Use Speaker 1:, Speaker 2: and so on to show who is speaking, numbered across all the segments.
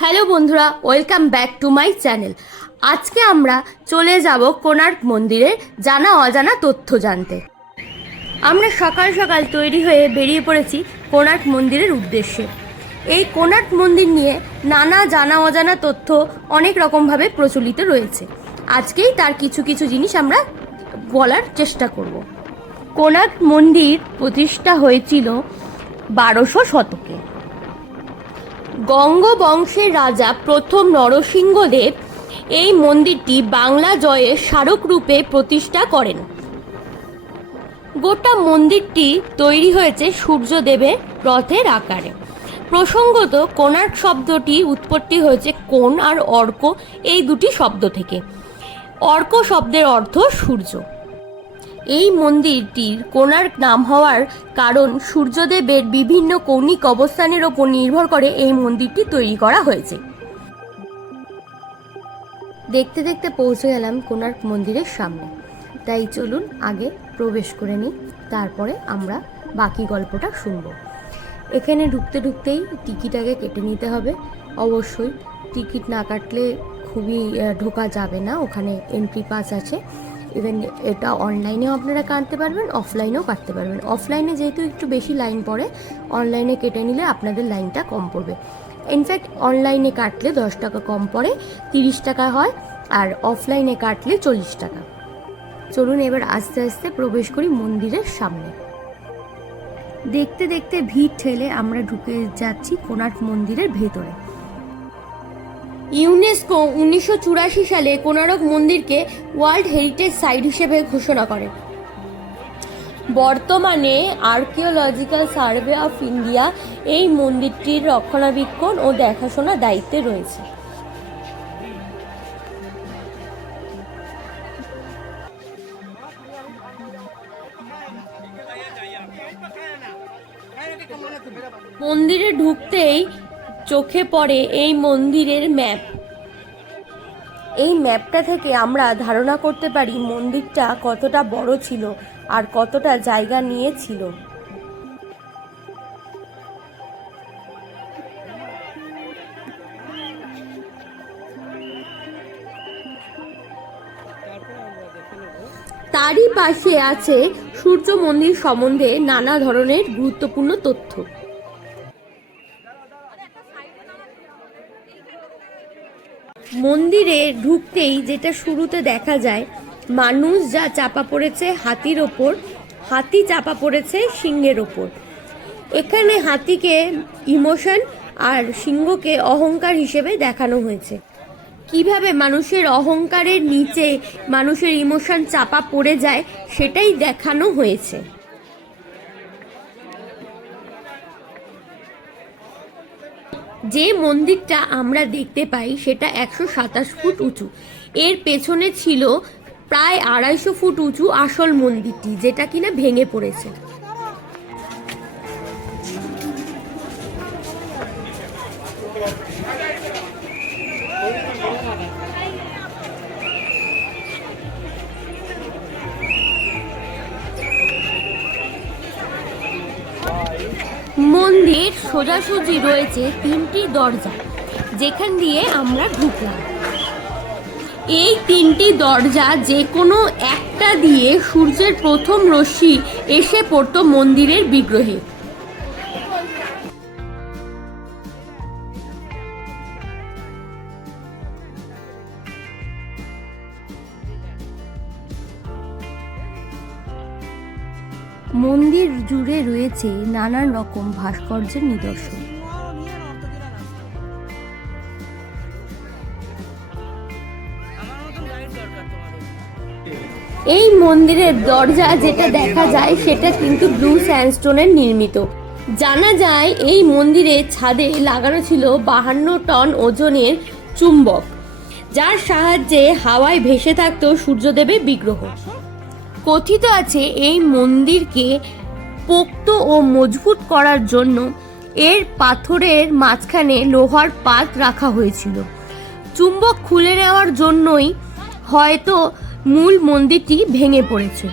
Speaker 1: Hello বন্ধুরা, welcome back to my channel. আজকে আমরা চলে যাব কোণার্ক মন্দিরের জানা অজানা তথ্য জানতে। আমরা সকাল সকাল তৈরি হয়ে বেরিয়ে পড়েছি কোণার্ক মন্দিরের উদ্দেশ্যে। এই কোণার্ক মন্দির নিয়ে নানা জানা অজানা তথ্য অনেক রকমভাবে প্রচলিত রয়েছে। আজকেই তার কিছু কিছু জিনিস আমরা বলার চেষ্টা করব। কোণার্ক মন্দির প্রতিষ্ঠা হয়েছিল বারোশো শতকে। গঙ্গ বংশের রাজা প্রথম নরসিংহদেব এই মন্দিরটি বাংলা জয়ের স্মারক রূপে প্রতিষ্ঠা করেন। গোটা মন্দিরটি তৈরি হয়েছে সূর্যদেবের রথের আকারে। প্রসঙ্গত কোণার্ক শব্দটি উৎপত্তি হয়েছে কোণ আর অর্ক এই দুটি শব্দ থেকে। অর্ক শব্দের অর্থ সূর্য। এই মন্দিরটির কোণার্ক নাম হওয়ার কারণ সূর্যদেবের বিভিন্ন কৌণিক অবস্থানের ওপর নির্ভর করে এই মন্দিরটি তৈরি করা হয়েছে। দেখতে দেখতে পৌঁছে গেলাম কোণার্ক মন্দিরের সামনে। তাই চলুন আগে প্রবেশ করে নিই, তারপরে আমরা বাকি গল্পটা শুনব। এখানে ঢুকতে ঢুকতেই টিকিট আগে কেটে নিতে হবে। অবশ্যই টিকিট না কাটলে খুবই ঢোকা যাবে না। ওখানে এন্ট্রি পাস আছে। ইভেন এটা অনলাইনেও আপনারা কাটতে পারবেন অফলাইনেও কাটতে পারবেন। অফলাইনে যেহেতু একটু বেশি লাইন পড়ে অনলাইনে কেটে নিলে আপনাদের লাইনটা কম পড়বে। ইনফ্যাক্ট অনলাইনে কাটলে দশ টাকা কম পড়ে, তিরিশ টাকা হয়, আর অফলাইনে কাটলে চল্লিশ টাকা। চলুন এবার আস্তে আস্তে প্রবেশ করি মন্দিরের সামনে। দেখতে দেখতে ভিড় ঠেলে আমরা ঢুকে যাচ্ছি কোণার্ক মন্দিরের ভেতরে। ইউনেস্কো উনিশশো চুরাশি সালে কোণারক মন্দিরকে ওয়ার্ল্ড হেরিটেজ সাইট হিসেবে ঘোষণা করে। বর্তমানে আর্কিওলজিক্যাল সার্ভে অফ ইন্ডিয়া এই মন্দিরটির রক্ষণাবেক্ষণ ও দেখাশোনার দায়িত্বে রয়েছে। মন্দিরে ঢুকতেই চোখে পড়ে এই মন্দিরের ম্যাপ। এই ম্যাপটা থেকে আমরা ধারণা করতে পারি মন্দিরটা কতটা বড় ছিল আর কতটা জায়গা নিয়েছিল তারই পাশে আছে সূর্য মন্দির সম্বন্ধে নানা ধরনের গুরুত্বপূর্ণ তথ্য। মন্দিরে ঢুকতেই যেটা শুরুতে দেখা যায়, মানুষ যা চাপা পড়েছে হাতির ওপর, হাতি চাপা পড়েছে সিংহের ওপর। এখানে হাতিকে ইমোশন আর সিংহকে অহংকার হিসেবে দেখানো হয়েছে। কীভাবে মানুষের অহংকারের নিচে মানুষের ইমোশন চাপা পড়ে যায়, সেটাই দেখানো হয়েছে। যে মন্দিরটা আমরা দেখতে পাই সেটা একশো সাতাশ ফুট উঁচু। এর পেছনে ছিল প্রায় আড়াইশো ফুট উঁচু আসল মন্দিরটি, যেটা কিনা ভেঙে পড়েছে। সোজাসুজি রয়েছে তিনটি দরজা, যেখান দিয়ে আমরা ঢুকলাম। এই তিনটি দরজা যে কোনো একটা দিয়ে সূর্যের প্রথম রশ্মি এসে পড়তো মন্দিরের বিগ্রহে। মন্দির জুড়ে রয়েছে নানান রকম ভাস্কর্যের নিদর্শন। এই মন্দিরের দরজা যেটা দেখা যায়, সেটা কিন্তু ব্লু স্যান্ডস্টোনের নির্মিত। জানা যায়, এই মন্দিরের ছাদে লাগানো ছিল বাহান্ন টন ওজনের চুম্বক, যার সাহায্যে হাওয়ায় ভেসে থাকতো সূর্যদেবের বিগ্রহ। কথিত আছে এই মন্দিরকে পোক্ত ও মজবুত করার জন্য এর পাথরের মাঝখানে লোহার পাত রাখা হয়েছিল। চুম্বক খুলে নেওয়ার জন্যই হয়তো মূল মন্দিরটি ভেঙে পড়েছে।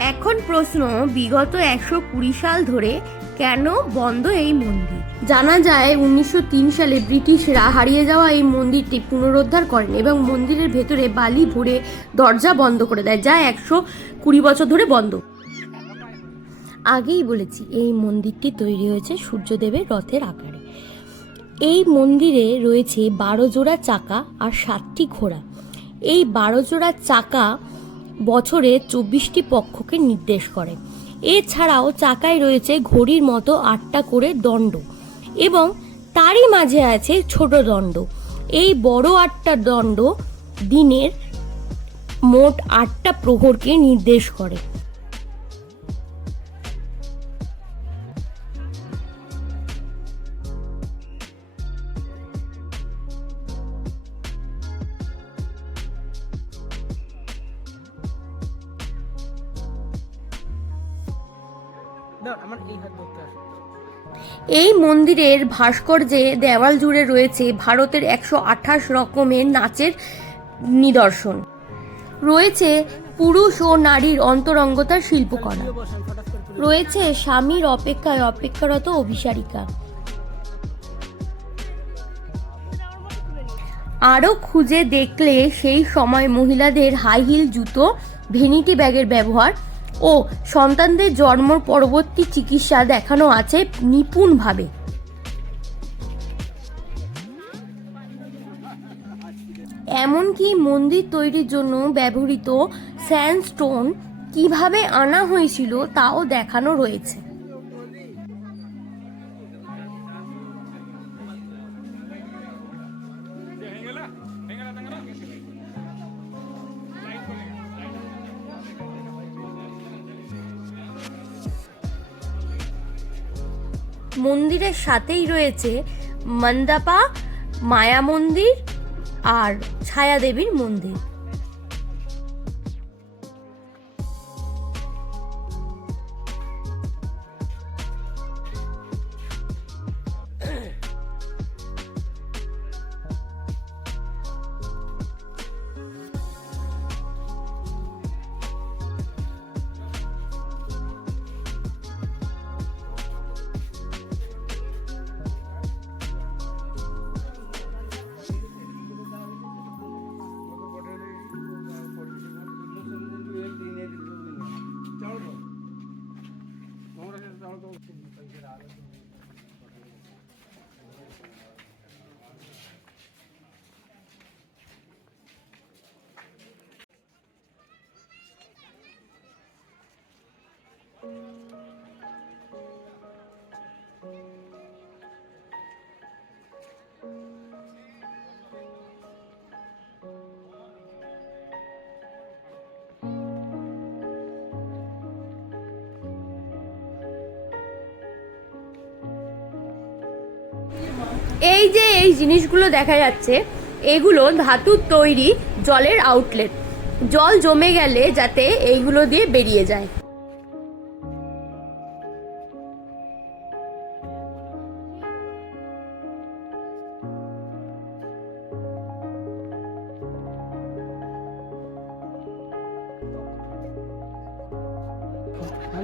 Speaker 1: এখন প্রশ্ন, বিগত একশো কুড়ি সাল ধরে কেন বন্ধ এই মন্দির? জানা যায় উনিশশো তিন সালে ব্রিটিশরা হারিয়ে যাওয়া এই মন্দিরটি পুনরুদ্ধার করেন এবং মন্দিরের ভেতরে বালি ভরে দরজা বন্ধ করে দেয়, যা একশো কুড়ি বছর ধরে বন্ধ। আগেই বলেছি, এই মন্দিরটি তৈরি হয়েছে সূর্যদেবের রথের আকারে। এই মন্দিরে রয়েছে বারো জোড়া চাকা আর সাতটি ঘোড়া। এই বারো জোড়া চাকা বছরে চব্বিশটি পক্ষকে নির্দেশ করে। এছাড়াও চাকায় রয়েছে ঘড়ির মতো আটটা করে দণ্ড এবং তারই মাঝে আছে ছোট দণ্ড। এই বড় আটটা দণ্ড দিনের মোট আটটা প্রহরকে নির্দেশ করে।
Speaker 2: এই
Speaker 1: মন্দিরের ভাস্কর্যে দেওয়াল জুড়ে রয়েছে ভারতের একশো আঠাশ রকমের নাচের নিদর্শন। রয়েছে পুরুষ ও নারীর অন্তরঙ্গতার শিল্পকলা। রয়েছে স্বামীর অপেক্ষায় অপেক্ষারত অভিসারিকা। আরও খুঁজে দেখলে সেই সময় মহিলাদের হাই হিল জুতো, ভেনিটি ব্যাগের ব্যবহার ও, সন্তানদের জন্ম পরবর্তী চিকিৎসা দেখানো আছে নিপুণভাবে। এমনকি মন্দির তৈরির জন্য ব্যবহৃত স্যান্ডস্টোন কীভাবে আনা হয়েছিল তাও দেখানো রয়েছে। মন্দিরের সাথেই রয়েছে মন্দাপা মায়া মন্দির আর ছায়া দেবীর মন্দির। এই যে এই জিনিসগুলো দেখা যাচ্ছে, এগুলো ধাতুর তৈরি জলের আউটলেট জল জমে গেলে যাতে এইগুলো দিয়ে বেরিয়ে যায়।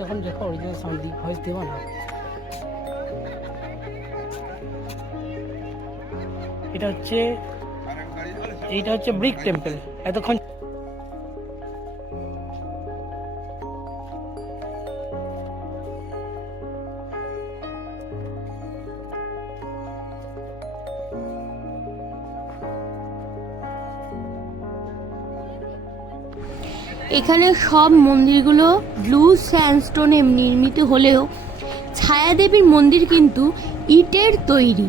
Speaker 2: যখন দেখো অরিজিনাল সাউন্ড ভয়েস দেবো না এটা হচ্ছে, এইটা হচ্ছে ব্রিক টেম্পল। এতক্ষণ
Speaker 1: এখানে সব মন্দিরগুলো ব্লু স্যান্ডস্টোনে নির্মিত হলেও ছায়াদেবীর মন্দির কিন্তু ইটের তৈরি।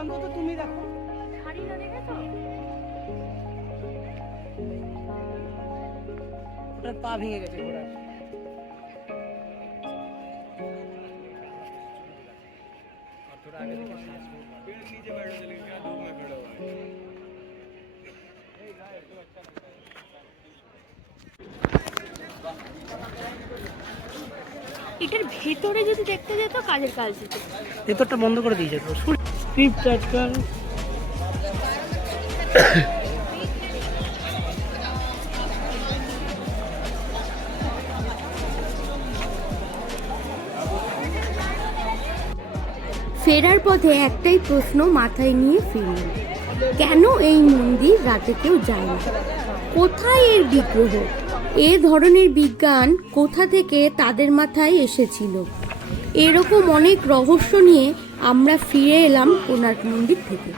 Speaker 2: অন্তত তুমি দেখো। ওটার পা ভেঙে গেছে ঘোড়ার
Speaker 1: এটার ভেতরে যদি দেখতে যেত কাজের কাজ দিত।
Speaker 2: ভেতরটা বন্ধ করে দিয়েছে স্ক্রিপ্ট আজকাল
Speaker 1: ফেরার পথে একটাই প্রশ্ন মাথায় নিয়ে ফিরলাম কেন এই মন্দির রাতে কেউ যায় না? কোথায় এর বিগ্রহ? এ ধরনের বিজ্ঞান কোথা থেকে তাদের মাথায় এসেছিল? এরকম অনেক রহস্য নিয়ে আমরা ফিরে এলাম কোণার্ক মন্দির থেকে।